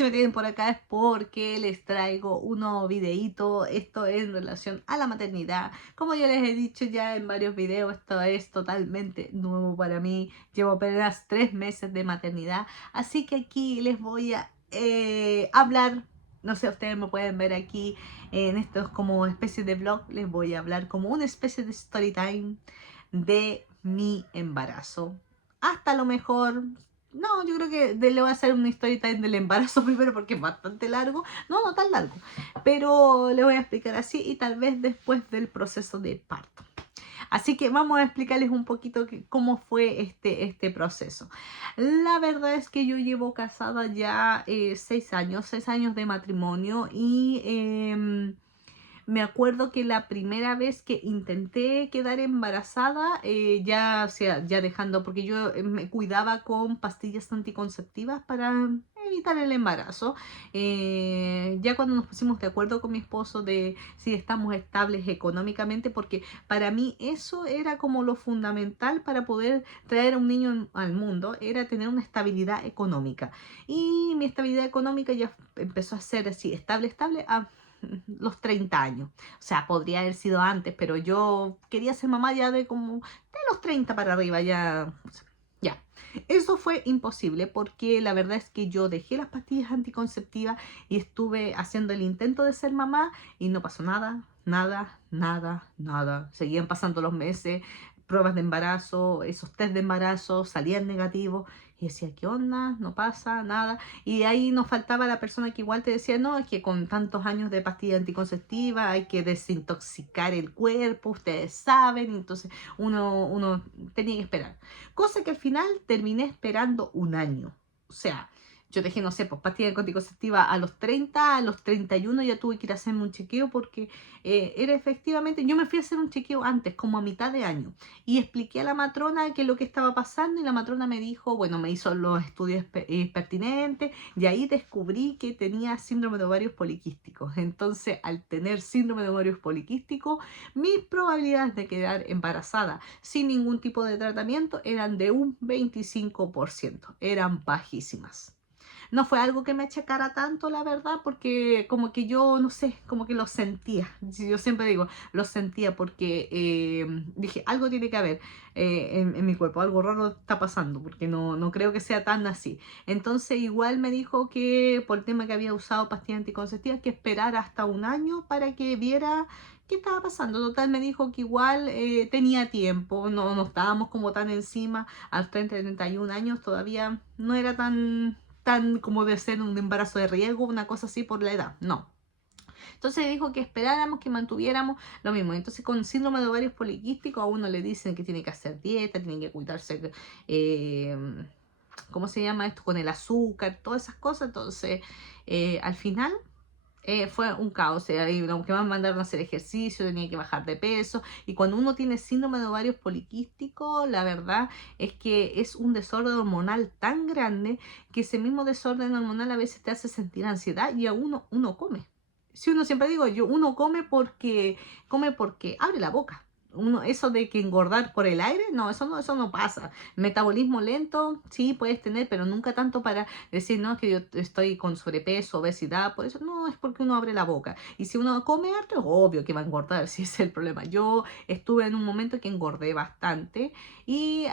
si me tienen por acá es porque les traigo un nuevo videíto. Esto es en relación a la maternidad. Como ya les he dicho ya en varios videos, esto es totalmente nuevo para mí. Llevo apenas 3 meses de maternidad. Así que aquí les voy a hablar. No sé, ustedes me pueden ver aquí en estos como especie de vlog. Les voy a hablar como una especie de story time de mi embarazo. Hasta lo mejor, no, yo creo que le voy a hacer una story time del embarazo primero porque es bastante largo. No, no tan largo, pero le voy a explicar así y tal vez después del proceso de parto. Así que vamos a explicarles un poquito cómo fue este proceso. La verdad es que yo llevo casada ya 6 años de matrimonio y me acuerdo que la primera vez que intenté quedar embarazada, ya, o sea, ya dejando, porque yo me cuidaba con pastillas anticonceptivas para evitar el embarazo. Ya cuando nos pusimos de acuerdo con mi esposo de si estamos estables económicamente, porque para mí eso era como lo fundamental para poder traer a un niño al mundo, era tener una estabilidad económica. Y mi estabilidad económica ya empezó a ser así, estable, a los 30 años. O sea, podría haber sido antes, pero yo quería ser mamá ya de los 30 para arriba, ya. Ya. Eso fue imposible porque la verdad es que yo dejé las pastillas anticonceptivas y estuve haciendo el intento de ser mamá y no pasó nada. Seguían pasando los meses, pruebas de embarazo, esos test de embarazo salían negativos y decía, ¿qué onda? No pasa nada. Y ahí nos faltaba la persona que igual te decía, no, es que con tantos años de pastilla anticonceptiva hay que desintoxicar el cuerpo, ustedes saben, entonces uno tenía que esperar. Cosa que al final terminé esperando un año. O sea, yo dejé, no sé, pues pastilla anticonceptiva a los 30, a los 31 ya tuve que ir a hacerme un chequeo porque era efectivamente, yo me fui a hacer un chequeo antes, como a mitad de año, y expliqué a la matrona qué es lo que estaba pasando y la matrona me dijo, bueno, me hizo los estudios pertinentes y ahí descubrí que tenía síndrome de ovarios poliquísticos. Entonces, al tener síndrome de ovarios poliquísticos, mis probabilidades de quedar embarazada sin ningún tipo de tratamiento eran de un 25%, eran bajísimas. No fue algo que me achacara tanto, la verdad, porque como que yo, no sé, como que lo sentía. Yo siempre digo, lo sentía porque dije, algo tiene que haber en mi cuerpo, algo raro está pasando, porque no creo que sea tan así. Entonces igual me dijo que por el tema que había usado pastillas anticonceptivas, que esperar hasta un año para que viera qué estaba pasando. Total, me dijo que igual tenía tiempo, no estábamos como tan encima, al 31 años todavía no era tan como de ser un embarazo de riesgo, una cosa así por la edad, no. Entonces dijo que esperáramos, que mantuviéramos lo mismo. Entonces con síndrome de ovarios poliquísticos a uno le dicen que tiene que hacer dieta, tiene que cuidarse, eh, ¿cómo se llama esto? Con el azúcar, todas esas cosas. Entonces al final fue un caos, ahí lo que me mandaron a hacer ejercicio, tenía que bajar de peso, y cuando uno tiene síndrome de ovarios poliquísticos, la verdad es que es un desorden hormonal tan grande que ese mismo desorden hormonal a veces te hace sentir ansiedad y a uno come. Si uno siempre digo, uno come porque abre la boca. Eso de que engordar por el aire, no, eso no pasa. Metabolismo lento, sí puedes tener, pero nunca tanto para decir, no, que yo estoy con sobrepeso, obesidad, por eso no, es porque uno abre la boca. Y si uno come harto, es obvio que va a engordar, si ese es el problema. Yo estuve en un momento que engordé bastante y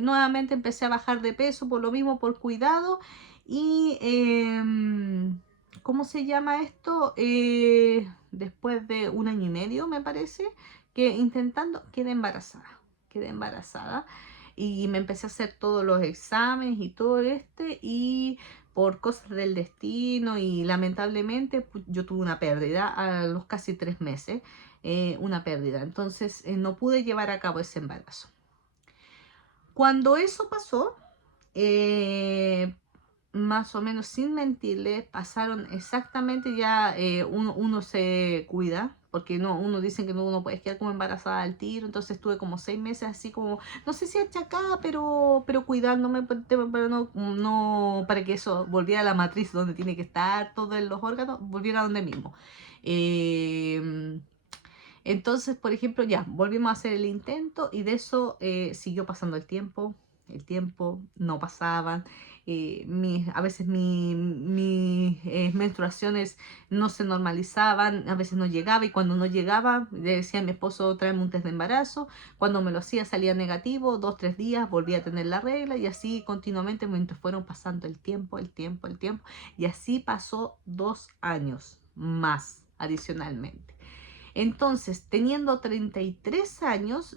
nuevamente empecé a bajar de peso por lo mismo, por cuidado. Y, ¿cómo se llama esto? Después de un año y medio, me parece, que intentando, quedé embarazada y me empecé a hacer todos los exámenes y todo y por cosas del destino y lamentablemente yo tuve una pérdida a los casi 3 meses, una pérdida, entonces no pude llevar a cabo ese embarazo. Cuando eso pasó, eh, más o menos sin mentirles, pasaron exactamente ya, uno se cuida, porque no, uno dicen que no, uno puede quedar como embarazada al tiro, entonces estuve como 6 meses así como, no sé si achacada, pero cuidándome, pero no para que eso volviera a la matriz donde tiene que estar, todos los órganos, volviera a donde mismo. Eh, entonces, por ejemplo, ya volvimos a hacer el intento y de eso siguió pasando el tiempo. el tiempo no pasaban, a veces mis menstruaciones no se normalizaban, a veces no llegaba y cuando no llegaba le decía a mi esposo tráeme un test de embarazo, cuando me lo hacía salía negativo, 2, 3 días volvía a tener la regla y así continuamente mientras fueron pasando el tiempo, el tiempo y así pasó 2 años más adicionalmente. Entonces, teniendo 33 años,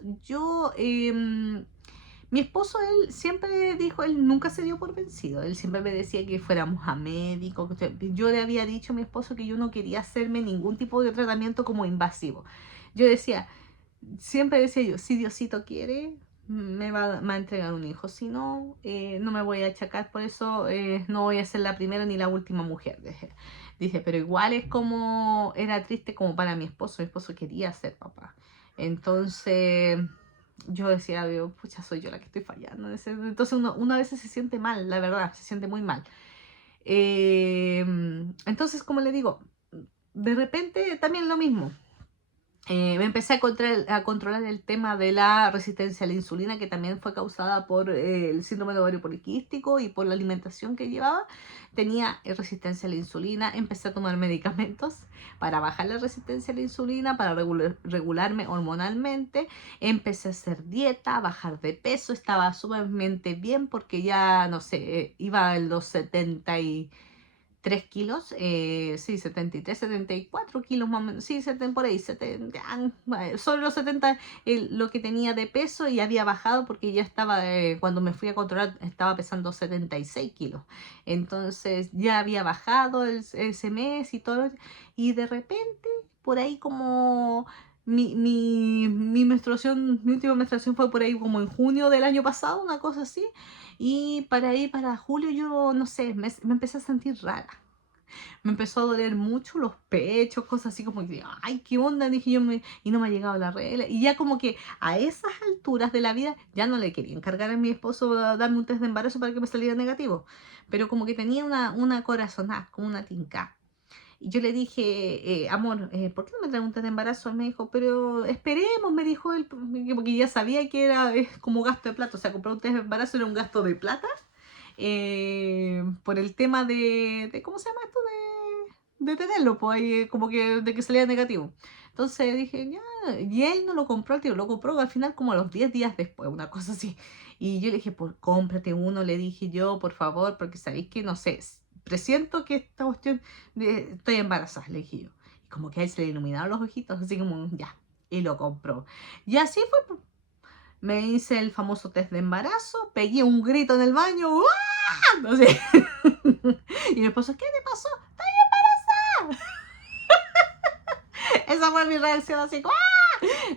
mi esposo, él siempre dijo, él nunca se dio por vencido, él siempre me decía que fuéramos a médico, yo le había dicho a mi esposo que yo no quería hacerme ningún tipo de tratamiento como invasivo. Yo decía, siempre decía yo, si Diosito quiere, me va a entregar un hijo, si no, no me voy a achacar, por eso no voy a ser la primera ni la última mujer. Dije, pero igual es como, era triste como para mi esposo quería ser papá. Entonces yo decía, pucha, soy yo la que estoy fallando. Entonces uno a veces se siente mal, la verdad, se siente muy mal. Entonces, como le digo, de repente también lo mismo. Me empecé a controlar el tema de la resistencia a la insulina, que también fue causada por el síndrome de ovario poliquístico y por la alimentación que llevaba. Tenía resistencia a la insulina, empecé a tomar medicamentos para bajar la resistencia a la insulina, para regularme hormonalmente. Empecé a hacer dieta, a bajar de peso, estaba sumamente bien porque ya, no sé, iba en los 73 kilos, sí, 73, 74 kilos más o menos, sí, por ahí, 70, sobre los 70 lo que tenía de peso y había bajado porque ya estaba, cuando me fui a controlar, estaba pesando 76 kilos. Entonces ya había bajado ese mes y todo, y de repente, por ahí como... Mi menstruación, mi última menstruación fue por ahí como en junio del año pasado, una cosa así. Y para ahí, para julio, yo no sé, me empecé a sentir rara. Me empezó a doler mucho los pechos, cosas así como que, ay, ¿qué onda? Dije yo, y no me ha llegado la regla. Y ya como que a esas alturas de la vida ya no le quería encargar a mi esposo a darme un test de embarazo para que me saliera negativo. Pero como que tenía una corazonada, como una tinca. Y yo le dije, amor, ¿por qué no me trae un test de embarazo? Y me dijo, pero esperemos, me dijo él, porque ya sabía que era como gasto de plata. O sea, comprar un test de embarazo era un gasto de plata por el tema ¿cómo se llama esto? De tenerlo, pues ahí, como que de que salía negativo. Entonces dije, ya, y él no lo compró al tiro, lo compró al final como a los 10 días después, una cosa así. Y yo le dije, pues cómprate uno, le dije yo, por favor, porque sabéis que, no sé, presiento que esta cuestión, estoy embarazada, le dije yo. Y como que a él se le iluminaron los ojitos, así como, ya, y lo compró. Y así fue, pues. Me hice el famoso test de embarazo, pegué un grito en el baño, ¡ah! No sé. Y mi esposo, ¿qué te pasó? Esa fue mi reacción así, ¡ah!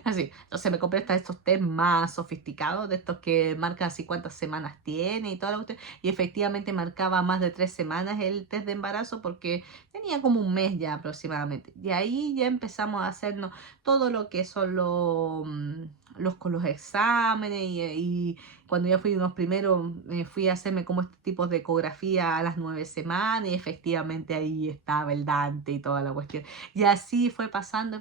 Así. Entonces me compré estos test más sofisticados, de estos que marcan así cuántas semanas tiene y toda la cuestión. Y efectivamente marcaba más de 3 semanas el test de embarazo porque tenía como un mes ya aproximadamente. Y ahí ya empezamos a hacernos todo lo que son con los exámenes y cuando ya fui unos primeros, fui a hacerme como este tipo de ecografía a las 9 semanas y efectivamente ahí estaba el Dante y toda la cuestión. Y así fue pasando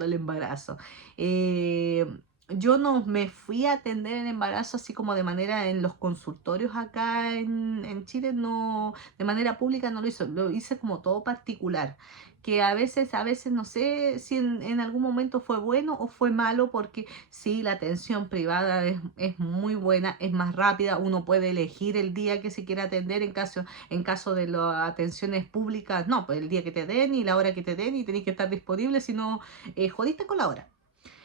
el embarazo. Eh, yo no me fui a atender el embarazo así como de manera en los consultorios acá en Chile, no, de manera pública no lo hice como todo particular, que a veces no sé si en algún momento fue bueno o fue malo, porque sí, la atención privada es muy buena, es más rápida, uno puede elegir el día que se quiera atender en caso de las atenciones públicas, no, pues el día que te den y la hora que te den y tenés que estar disponible, si no, jodiste con la hora.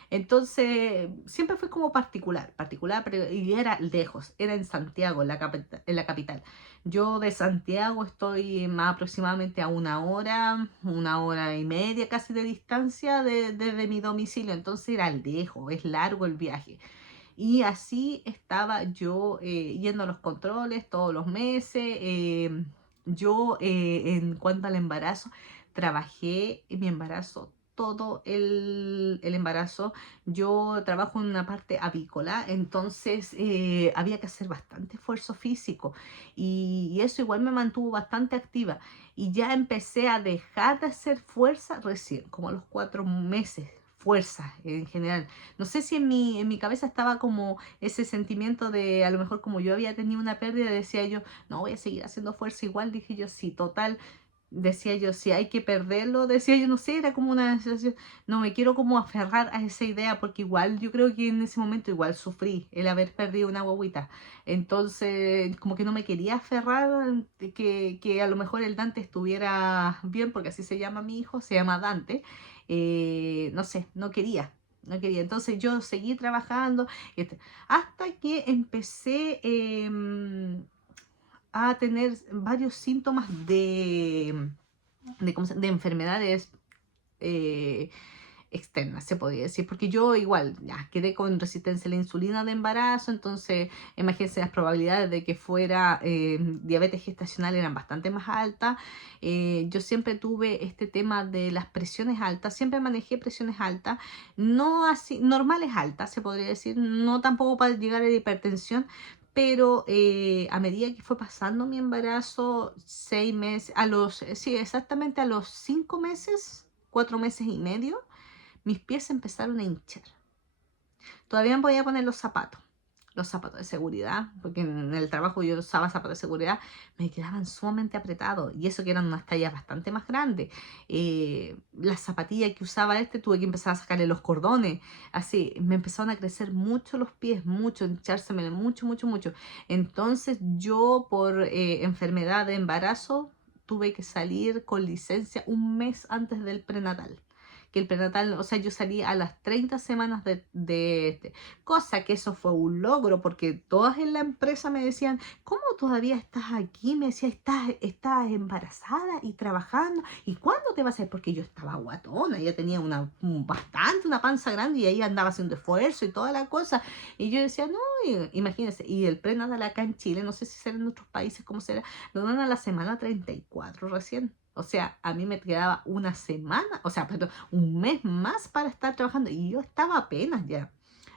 Entonces, siempre fue como particular, pero y era lejos, era en Santiago, en la capital. Yo de Santiago estoy más aproximadamente a una hora y media casi de distancia desde mi domicilio, entonces era lejos, es largo el viaje. Y así estaba yo yendo a los controles todos los meses. Yo, en cuanto al embarazo, trabajé en mi embarazo, todo el embarazo. Yo trabajo en una parte avícola, entonces había que hacer bastante esfuerzo físico y eso igual me mantuvo bastante activa. Y ya empecé a dejar de hacer fuerza recién, como a los 4 meses. fuerza en general. No sé si en mi cabeza estaba como ese sentimiento de, a lo mejor como yo había tenido una pérdida, decía yo, no voy a seguir haciendo fuerza igual, dije yo, sí, total. Decía yo, si hay que perderlo, decía yo, no sé, era como una sensación, no me quiero como aferrar a esa idea, porque igual yo creo que en ese momento igual sufrí el haber perdido una guagüita. Entonces, como que no me quería aferrar, que a lo mejor el Dante estuviera bien, porque así se llama mi hijo, se llama Dante. No sé, no quería. No quería. Entonces yo seguí trabajando hasta que empecé a tener varios síntomas ¿cómo de enfermedades eh, externas, se podría decir, porque yo igual ya quedé con resistencia a la insulina de embarazo, entonces imagínense las probabilidades de que fuera diabetes gestacional eran bastante más altas. Yo siempre tuve este tema de las presiones altas, siempre manejé presiones altas, no así, normales altas, se podría decir, no tampoco para llegar a la hipertensión. Pero a medida que fue pasando mi embarazo, 6 meses, sí, exactamente a los 5 meses, 4 meses y medio, mis pies se empezaron a hinchar. Todavía me podía poner los zapatos de seguridad, porque en el trabajo yo usaba zapatos de seguridad, me quedaban sumamente apretados, y eso que eran unas tallas bastante más grandes. Las zapatillas que usaba tuve que empezar a sacarle los cordones, así, me empezaron a crecer mucho los pies, mucho, hinchárseme mucho, mucho, mucho. Entonces yo por enfermedad de embarazo tuve que salir con licencia un mes antes del prenatal, que el prenatal, o sea, yo salí a las 30 semanas cosa que eso fue un logro, porque todas en la empresa me decían, ¿cómo todavía estás aquí? Me decía, estás embarazada y trabajando, ¿y cuándo te vas a ir? Porque yo estaba guatona, ya tenía una panza grande, y ahí andaba haciendo esfuerzo y toda la cosa, y yo decía, no, imagínense, y el prenatal acá en Chile, no sé si será en otros países, cómo será, lo dan a la semana 34 recién. O sea, a mí me quedaba una semana, o sea, perdón, un mes más para estar trabajando, y yo estaba apenas ya,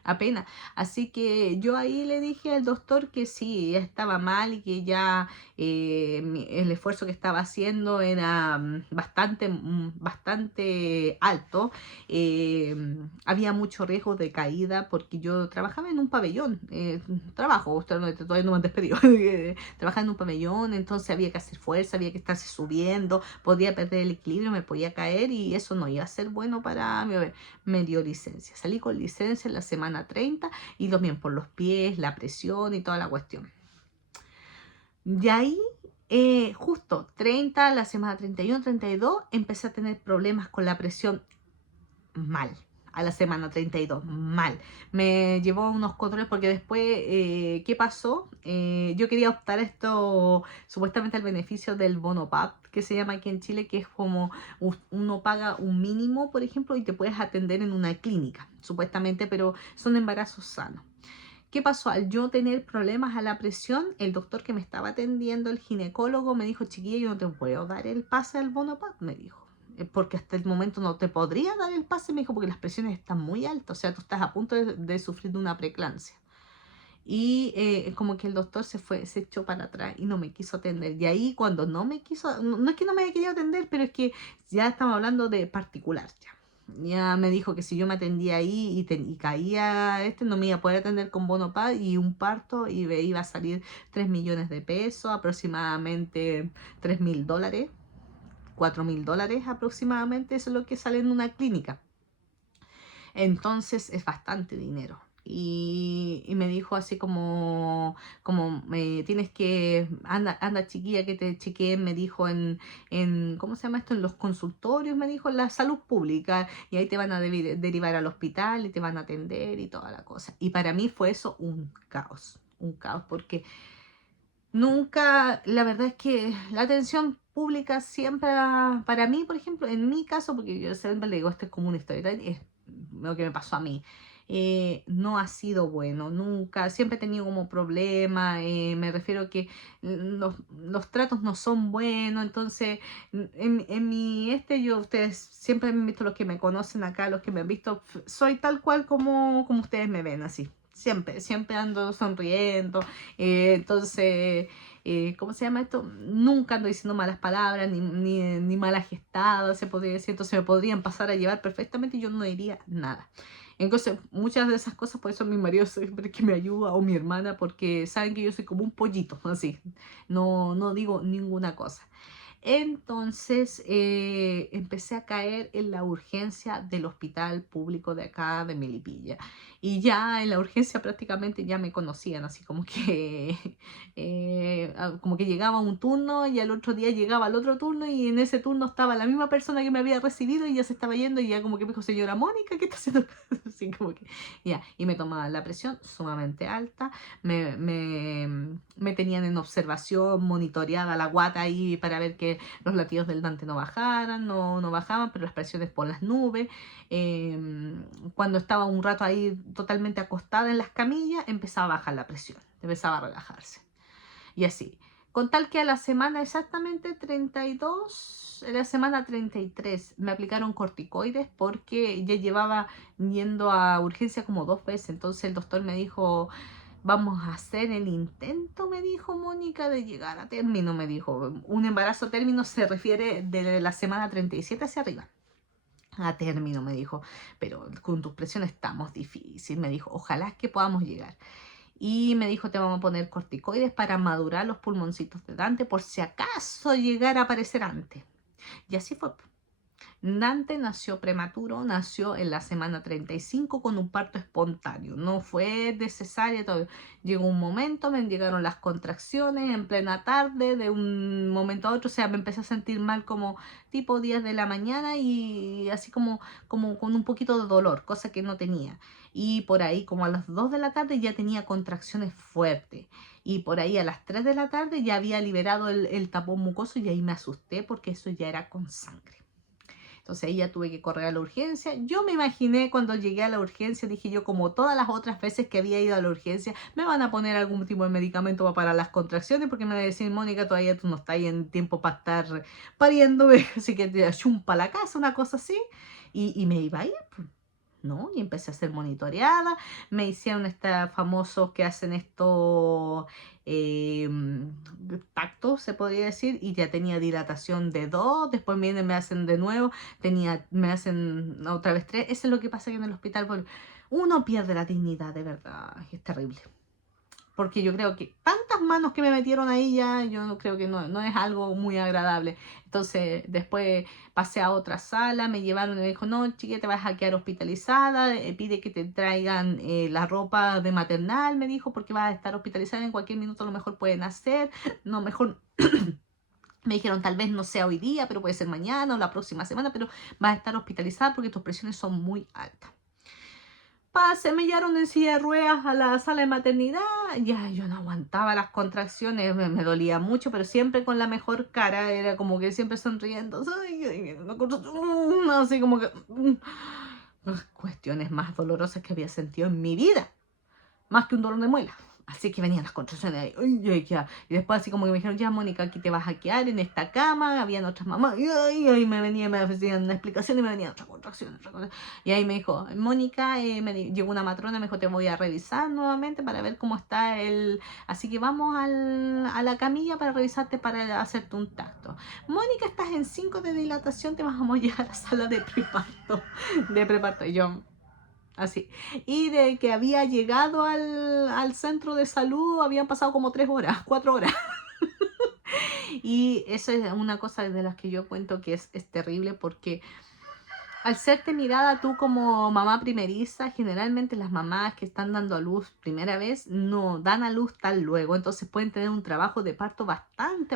apenas. Así que yo ahí le dije al doctor que sí, ya estaba mal, y que ya el esfuerzo que estaba haciendo era bastante alto. Había mucho riesgo de caída, porque yo trabajaba en un pabellón, todavía no me han despedido, trabajaba en un pabellón, entonces había que hacer fuerza, había que estarse subiendo, podía perder el equilibrio, me podía caer, y eso no iba a ser bueno para mí. A ver, me dio licencia, salí con licencia en la semana 30, y también por los pies, la presión y toda la cuestión. De ahí, justo 30, la semana 31, 32, empecé a tener problemas con la presión mal. A la semana 32, mal. Me llevó a unos controles, porque después, ¿qué pasó? Yo quería optar esto, supuestamente, al beneficio del bono PAP, que se llama aquí en Chile, que es como uno paga un mínimo, por ejemplo, y te puedes atender en una clínica, supuestamente, pero son embarazos sanos. ¿Qué pasó? Al yo tener problemas a la presión, el doctor que me estaba atendiendo, el ginecólogo, me dijo, chiquilla, yo no te puedo dar el pase al bono PAP, me dijo, porque hasta el momento no te podría dar el pase, me dijo, porque las presiones están muy altas, o sea, tú estás a punto de sufrir de una preeclampsia. Y como que el doctor se echó para atrás y no me quiso atender. Y ahí, cuando no me quiso, no es que no me haya querido atender, pero es que ya estamos hablando de particular ya. Ya me dijo que si yo me atendía ahí y caía no me iba a poder atender con bono PAD, y un parto, y me iba a salir 3 millones de pesos, aproximadamente $3.000, $4.000 aproximadamente, eso es lo que sale en una clínica. Entonces es bastante dinero. Y me dijo así como tienes que, anda chiquilla, que te chequeen, me dijo ¿cómo se llama esto? En los consultorios, me dijo, en la salud pública, y ahí te van a derivar al hospital, y te van a atender y toda la cosa. Y para mí fue eso un caos, porque nunca, la verdad es que la atención pública siempre, para mí, por ejemplo, en mi caso, porque yo siempre le digo, esto es como una historia, es lo que me pasó a mí, no ha sido bueno, nunca, siempre he tenido como problema, me refiero que los tratos no son buenos, entonces, en mi, ustedes siempre me han visto, los que me conocen acá, los que me han visto, soy tal cual como ustedes me ven, así. Siempre ando sonriendo, entonces ¿cómo se llama esto? Nunca ando diciendo malas palabras, ni malas gestadas, se podría decir, entonces me podrían pasar a llevar perfectamente y yo no diría nada. Entonces, muchas de esas cosas, por eso mi marido siempre que me ayuda, o mi hermana, porque saben que yo soy como un pollito, así, no digo ninguna cosa. Entonces empecé a caer en la urgencia del hospital público de acá de Melipilla. Y ya en la urgencia prácticamente ya me conocían, así como que, como que llegaba un turno y al otro día llegaba el otro turno y en ese turno estaba la misma persona que me había recibido y ya se estaba yendo y ya como que me dijo, señora Mónica, ¿qué está haciendo acá? Así como que, ya, y me tomaba la presión sumamente alta, me tenían en observación, monitoreada la guata ahí para ver que los latidos del Dante no bajaran, no bajaban, pero las presiones por las nubes. Cuando estaba un rato ahí totalmente acostada en las camillas, empezaba a bajar la presión, empezaba a relajarse. Y así. Con tal que a la semana exactamente 32, en la semana 33, me aplicaron corticoides porque ya llevaba yendo a urgencia como 2 veces. Entonces el doctor me dijo, vamos a hacer el intento, me dijo Mónica, de llegar a término, me dijo. Un embarazo a término se refiere de la semana 37 hacia arriba. A término, me dijo, pero con tus presiones estamos difícil, me dijo, ojalá que podamos llegar. Y me dijo, te vamos a poner corticoides para madurar los pulmoncitos de Dante por si acaso llegara a aparecer antes. Y así fue. Dante nació prematuro, nació en la semana 35 con un parto espontáneo, no fue de cesárea todo. Llegó un momento, me llegaron las contracciones en plena tarde, de un momento a otro, o sea, me empecé a sentir mal como tipo 10 de la mañana y así como con un poquito de dolor, cosa que no tenía. Y por ahí como a las 2 de la tarde ya tenía contracciones fuertes. Y por ahí a las 3 de la tarde ya había liberado el tapón mucoso y ahí me asusté porque eso ya era con sangre. Entonces ahí ya tuve que correr a la urgencia. Yo me imaginé cuando llegué a la urgencia, dije yo, como todas las otras veces que había ido a la urgencia, me van a poner algún tipo de medicamento para parar las contracciones, porque me van a decir, Mónica, todavía tú no estás en tiempo para estar pariendo, así que te chumpa la casa, una cosa así. Y me iba a ir, pues, ¿no? Y empecé a ser monitoreada. Me hicieron estos famosos que hacen esto eh, tacto, se podría decir, y ya tenía dilatación de 2, después vienen, me hacen de nuevo, me hacen otra vez 3. Eso es lo que pasa que en el hospital, porque uno pierde la dignidad, de verdad, es terrible. Porque yo creo que tantas manos que me metieron ahí ya, yo creo que no es algo muy agradable. Entonces, después pasé a otra sala, me llevaron y me dijo, no, chiquita, te vas a quedar hospitalizada, pide que te traigan la ropa de maternal, me dijo, porque vas a estar hospitalizada en cualquier minuto, a lo mejor pueden hacer, no, mejor... Me dijeron, tal vez no sea hoy día, pero puede ser mañana o la próxima semana, pero vas a estar hospitalizada porque tus presiones son muy altas. Se me llevaron en silla de ruedas a la sala de maternidad. Ya yo no aguantaba las contracciones, me dolía mucho, pero siempre con la mejor cara. Era como que siempre sonriendo. Así como que cuestiones más dolorosas que había sentido en mi vida, más que un dolor de muela. Así que venían las contracciones ahí, ay, ay, ya. Y después así como que me dijeron, ya Mónica, aquí te vas a quedar en esta cama. Habían otras mamás, y ay, me ofrecían una explicación y me venía otra contracción, otra cosa. Y ahí me dijo, Mónica, llegó una matrona, me dijo, te voy a revisar nuevamente para ver cómo está el... Así que vamos a la camilla para revisarte, para hacerte un tacto. Mónica, estás en 5 de dilatación, te vamos a llevar a la sala de preparto. De preparto. Y yo... Así. Y de que había llegado al centro de salud, habían pasado como 3 horas, 4 horas. Y esa es una cosa de las que yo cuento que es terrible porque al serte mirada tú como mamá primeriza, generalmente las mamás que están dando a luz primera vez no dan a luz tan luego, entonces pueden tener un trabajo de parto bastante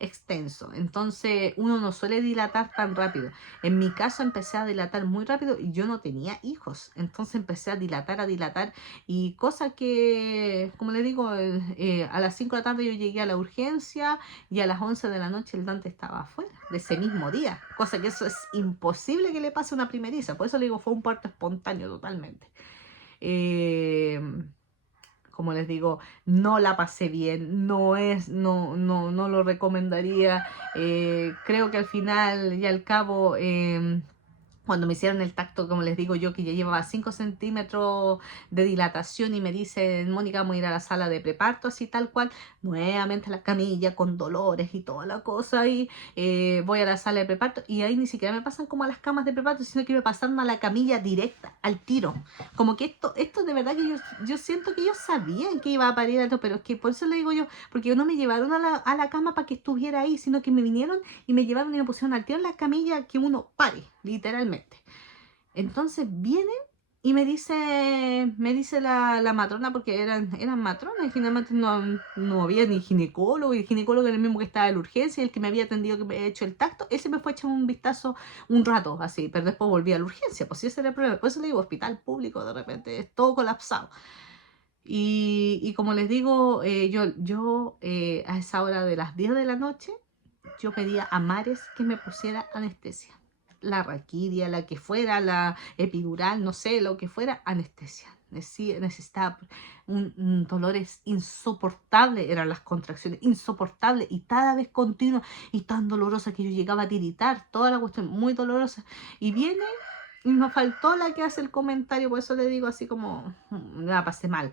extenso. Entonces uno no suele dilatar tan rápido. En mi caso empecé a dilatar muy rápido y yo no tenía hijos, entonces empecé a dilatar y cosa que, como les digo, a las 5 de la tarde yo llegué a la urgencia y a las 11 de la noche el Dante estaba afuera de ese mismo día, cosa que eso es imposible que le pase a una primeriza, por eso le digo, fue un parto espontáneo totalmente. Eh, como les digo, no la pasé bien, no lo recomendaría. Creo que al final y al cabo Cuando me hicieron el tacto, como les digo yo, que ya llevaba 5 centímetros de dilatación y me dicen, Mónica, vamos a ir a la sala de preparto, así tal cual, nuevamente la camilla con dolores y toda la cosa, y voy a la sala de preparto y ahí ni siquiera me pasan como a las camas de preparto, sino que me pasaron a la camilla directa, al tiro. Como que esto de verdad que yo siento que ellos sabían que iba a parir algo, pero es que por eso le digo yo, porque no me llevaron a la cama para que estuviera ahí, sino que me vinieron y me llevaron y me pusieron al tiro en la camilla que uno pare, literalmente. Entonces vienen y me dice la matrona, porque eran matronas, y finalmente no había ni ginecólogo, y el ginecólogo era el mismo que estaba en la urgencia, y el que me había atendido, que me había hecho el tacto, ese me fue a echar un vistazo un rato, así, pero después volví a la urgencia, pues sí, ese era el problema. Por eso le digo, hospital público, de repente, es todo colapsado. Y como les digo, yo a esa hora de las 10 de la noche, yo pedía a Mares que me pusiera anestesia. La raquidia, la que fuera, la epidural, no sé, lo que fuera, anestesia. Necesitaba un dolores insoportable, eran las contracciones, insoportables y cada vez continuas y tan dolorosa que yo llegaba a tiritar, toda la cuestión muy dolorosa. Y viene y me faltó la que hace el comentario, por eso le digo así como, la pasé mal.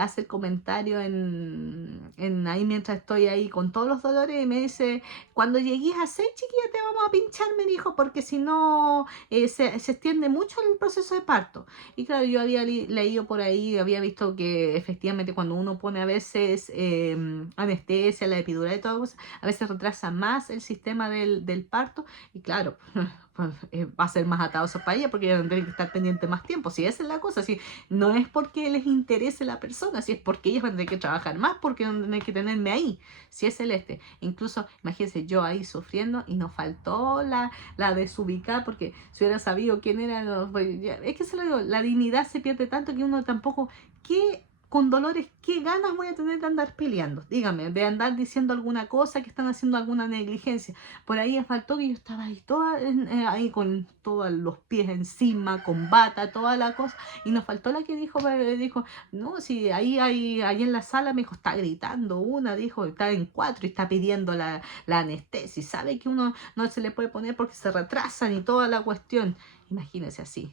Hace el comentario ahí mientras estoy ahí con todos los dolores y me dice, cuando llegues a 6, chiquilla, te vamos a pinchar, me dijo, porque si no se extiende mucho el proceso de parto. Y claro, yo había leído por ahí, había visto que efectivamente cuando uno pone a veces anestesia, la epidural y todo eso, a veces retrasa más el sistema del parto. Y claro, pues, va a ser más atadoso para ella porque ella van a tener que estar pendiente más tiempo. Si esa es la cosa, si no es porque les interese la persona, si es porque ellas van a tener que trabajar más, porque van a tener que tenerme ahí, si es celeste. Incluso, imagínense, yo ahí sufriendo y nos faltó la desubicada, porque si hubiera sabido quién era, es que se lo digo, la dignidad se pierde tanto que uno tampoco, ¿qué? Con dolores, ¿qué ganas voy a tener de andar peleando? Dígame, de andar diciendo alguna cosa, que están haciendo alguna negligencia. Por ahí faltó que yo estaba ahí toda, ahí con todos los pies encima, con bata, toda la cosa, y nos faltó la que dijo, no, si ahí en la sala, me dijo, está gritando una, dijo, está en 4 y está pidiendo la anestesia, y sabe que uno no se le puede poner porque se retrasan y toda la cuestión. Imagínese así.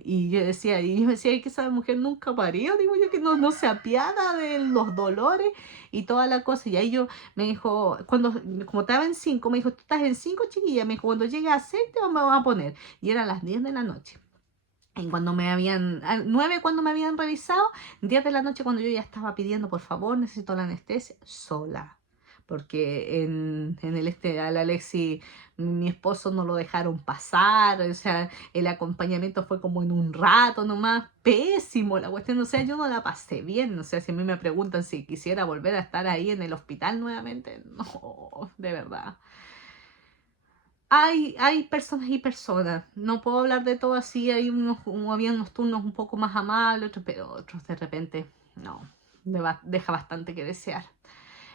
Y yo decía, que esa mujer nunca parió, digo yo, que no se apiada de los dolores y toda la cosa. Y ahí yo me dijo, como estaba en 5, me dijo, tú estás en 5, chiquilla. Me dijo, cuando llegue a 6 te vamos a poner. Y eran las 10 de la noche. Y cuando me habían, 9 cuando me habían revisado, 10 de la noche cuando yo ya estaba pidiendo, por favor, necesito la anestesia, sola. Porque en al Alexi, mi esposo no lo dejaron pasar, o sea, el acompañamiento fue como en un rato nomás, pésimo la cuestión, o sea, yo no la pasé bien, o sea, si a mí me preguntan si quisiera volver a estar ahí en el hospital nuevamente, no, de verdad. Hay personas y personas. No puedo hablar de todo así. Había unos turnos un poco más amables, pero otros de repente no. Deja bastante que desear.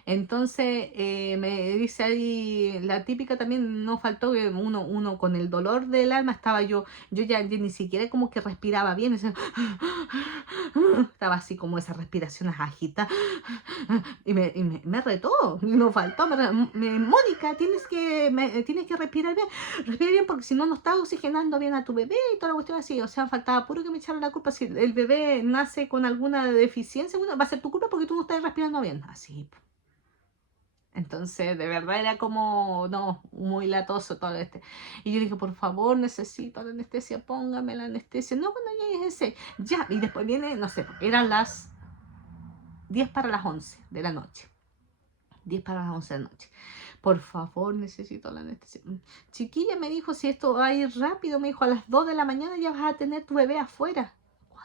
Entonces, me dice ahí, la típica también, no faltó que uno con el dolor del alma estaba yo ya ni siquiera como que respiraba bien, estaba así como esas respiraciones agitas, y me retó, no faltó, Mónica, tienes que respirar bien, respira bien porque si no, no estás oxigenando bien a tu bebé y toda la cuestión así, o sea, faltaba puro que me echaran la culpa. Si el bebé nace con alguna deficiencia, bueno, va a ser tu culpa porque tú no estás respirando bien, así. Entonces, de verdad era como, no, muy latoso todo este. Y yo dije, por favor, necesito la anestesia, póngame la anestesia. No, cuando llegues ese, ya. Y después viene, no sé, eran las 10 para las 11 de la noche. 10 para las 11 de la noche. Por favor, necesito la anestesia. Chiquilla me dijo, si esto va a ir rápido, me dijo, a las 2 de la mañana ya vas a tener tu bebé afuera.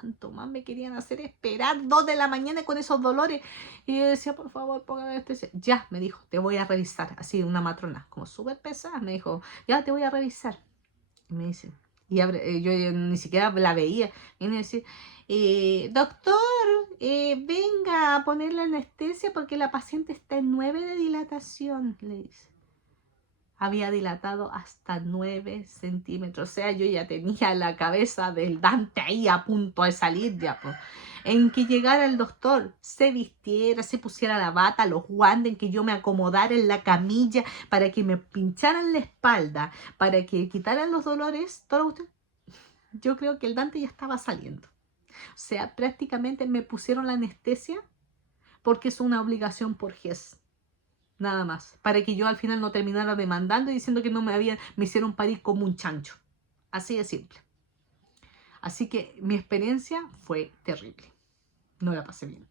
Cuánto más me querían hacer esperar 2 de la mañana con esos dolores. Y yo decía, por favor, póngame anestesia. Ya, me dijo, te voy a revisar. Así, una matrona, como súper pesada, me dijo, ya te voy a revisar. Y me dice, yo ni siquiera la veía. Y me dice, doctor, venga a poner la anestesia porque la paciente está en 9 de dilatación, le dice. había dilatado hasta 9 centímetros. O sea, yo ya tenía la cabeza del Dante ahí a punto de salir ya, pues. En que llegara el doctor, se vistiera, se pusiera la bata, los guantes, en que yo me acomodara en la camilla para que me pincharan la espalda, para que quitaran los dolores, toda la cuestión. Yo creo que el Dante ya estaba saliendo. O sea, prácticamente me pusieron la anestesia porque es una obligación por GES. Nada más. Para que yo al final no terminara demandando y diciendo que no me hicieron parir como un chancho. Así de simple. Así que mi experiencia fue terrible. No la pasé bien.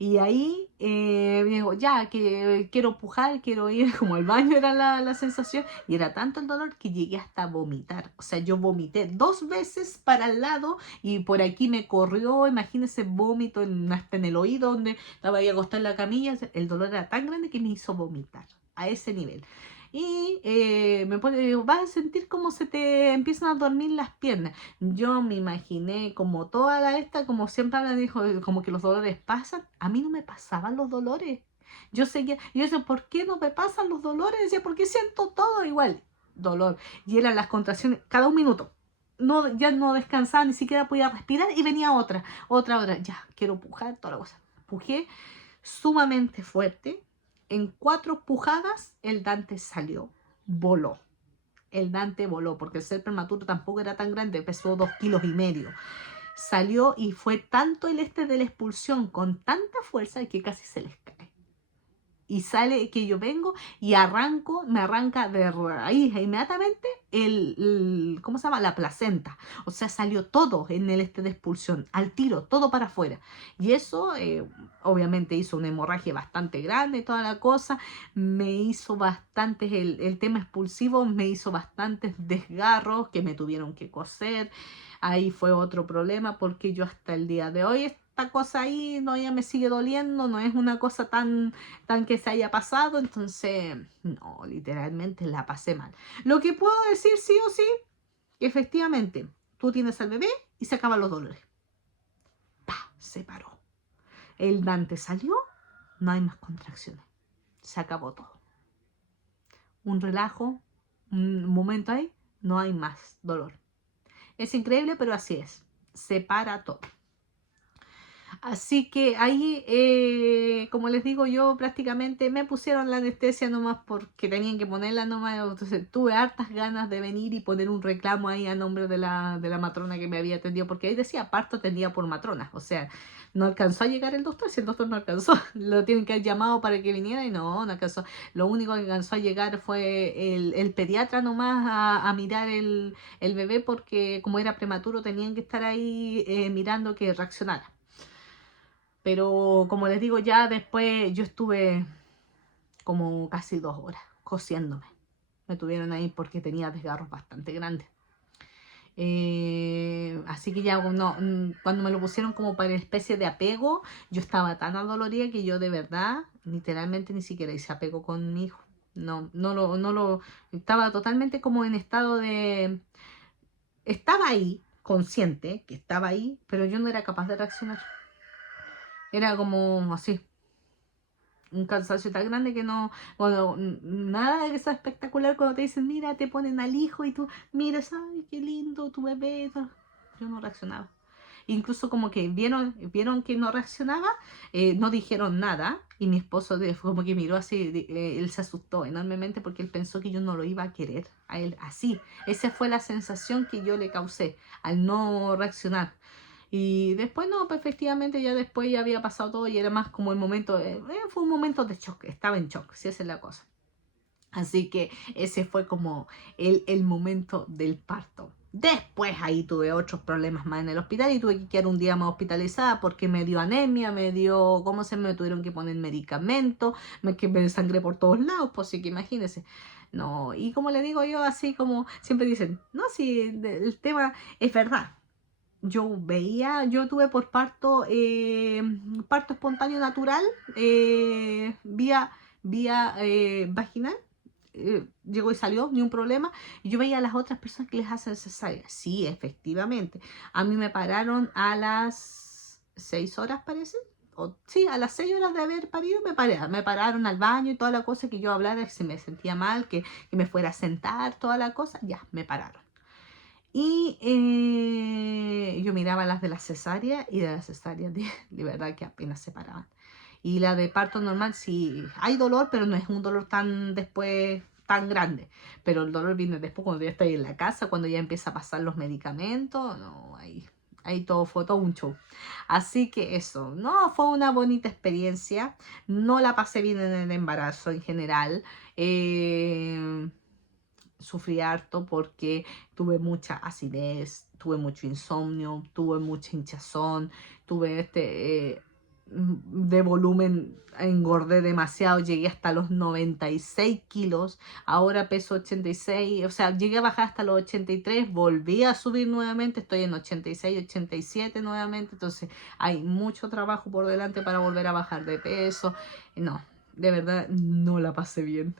Y ahí me digo, ya, que quiero pujar, quiero ir como al baño, era la sensación. Y era tanto el dolor que llegué hasta vomitar. O sea, yo vomité 2 veces para el lado y por aquí me corrió, imagínense, vómito hasta en el oído donde estaba ahí acostada en la camilla. El dolor era tan grande que me hizo vomitar a ese nivel. Y me pone, digo, vas a sentir como se te empiezan a dormir las piernas. Yo me imaginé como toda esta, como siempre me dijo, como que los dolores pasan. A mí no me pasaban los dolores. Yo seguía, yo decía, ¿por qué no me pasan los dolores? Decía, ¿por qué siento todo igual? Dolor. Y eran las contracciones cada 1 minuto. No, ya no descansaba, ni siquiera podía respirar y venía otra. Ya, quiero pujar, toda la cosa. Pujé sumamente fuerte. En 4 pujadas el Dante salió, voló. El Dante voló, porque el ser prematuro tampoco era tan grande, pesó 2,5 kilos. Salió y fue tanto el de la expulsión con tanta fuerza que casi se les cae. Y sale que yo vengo y me arranca de raíz inmediatamente ¿cómo se llama? La placenta. O sea, salió todo en el de expulsión, al tiro, todo para afuera. Y eso obviamente hizo una hemorragia bastante grande, toda la cosa. Me hizo bastantes, el tema expulsivo me hizo bastantes desgarros que me tuvieron que coser. Ahí fue otro problema porque yo hasta el día de hoy esta cosa ahí no, ya me sigue doliendo, no es una cosa tan que se haya pasado, entonces no, literalmente la pasé mal. Lo que puedo decir sí o sí, que efectivamente tú tienes al bebé y se acaban los dolores. ¡Pah! Se paró. El Dante salió, no hay más contracciones. Se acabó todo. Un relajo, un momento ahí, no hay más dolor. Es increíble, pero así es. Se para todo. Así que ahí, como les digo, yo prácticamente me pusieron la anestesia nomás porque tenían que ponerla nomás. Entonces tuve hartas ganas de venir y poner un reclamo ahí a nombre de la matrona que me había atendido, porque ahí decía parto atendida por matrona. O sea, no alcanzó a llegar el doctor, si el doctor no alcanzó, lo tienen que haber llamado para que viniera y no alcanzó. Lo único que alcanzó a llegar fue el pediatra nomás a mirar el bebé, porque como era prematuro tenían que estar ahí mirando que reaccionara. Pero como les digo, ya después yo estuve como casi 2 horas cosiéndome. Me tuvieron ahí porque tenía desgarros bastante grandes. Así que ya cuando me lo pusieron como para especie de apego, yo estaba tan adolorida que yo de verdad, literalmente ni siquiera hice apego con mi hijo. Estaba totalmente como en estado de... Estaba ahí, consciente que estaba ahí, pero yo no era capaz de reaccionar. Era como así, un cansancio tan grande que no, bueno, nada de eso espectacular cuando te dicen, mira, te ponen al hijo y tú miras, ay, qué lindo tu bebé. Yo no reaccionaba. Incluso como que vieron que no reaccionaba, no dijeron nada y mi esposo como que miró así, él se asustó enormemente porque él pensó que yo no lo iba a querer a él así. Esa fue la sensación que yo le causé al no reaccionar. Y después no, pues efectivamente ya después ya había pasado todo y era más como el momento, fue un momento de shock, estaba en shock, si esa es la cosa. Así que ese fue como el momento del parto. Después ahí tuve otros problemas más en el hospital y tuve que quedar un día más hospitalizada porque me dio anemia, me tuvieron que poner medicamentos, que me desangré por todos lados, pues sí que imagínense. No, y como le digo yo, así como siempre dicen, no, si el tema es verdad. Yo tuve por parto espontáneo natural, vía vaginal, llegó y salió, ni un problema. Y yo veía a las otras personas que les hacen cesárea. Sí, efectivamente. A mí me pararon a las 6 horas, parece. sí, a las 6 horas de haber parido me pararon al baño y toda la cosa, que yo hablara, que si me sentía mal, que me fuera a sentar, toda la cosa, ya, me pararon. Y yo miraba las de la cesárea y de la cesárea de verdad que apenas se paraban. Y la de parto normal sí hay dolor, pero no es un dolor tan después tan grande. Pero el dolor viene después cuando ya estoy en la casa, cuando ya empieza a pasar los medicamentos. No, ahí todo fue todo un show. Así que eso, no, fue una bonita experiencia. No la pasé bien en el embarazo en general. Eh, Sufrí harto porque tuve mucha acidez, tuve mucho insomnio, tuve mucha hinchazón, tuve de volumen, engordé demasiado, llegué hasta los 96 kilos, ahora peso 86, o sea, llegué a bajar hasta los 83, volví a subir nuevamente, estoy en 86, 87 nuevamente, entonces hay mucho trabajo por delante para volver a bajar de peso, no, de verdad no la pasé bien.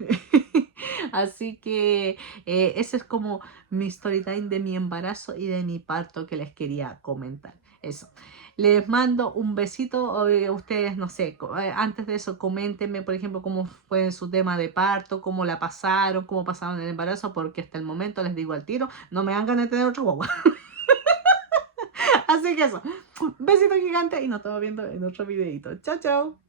Así que ese es como mi story time de mi embarazo y de mi parto que les quería comentar. Eso. Les mando un besito. Ustedes, no sé, antes de eso, coméntenme, por ejemplo, cómo fue su tema de parto, cómo la pasaron, cómo pasaron el embarazo, porque hasta el momento les digo al tiro, no me dan ganas de tener otro guagua. Así que eso. Besito gigante y nos estamos viendo en otro videito. Chao, chao.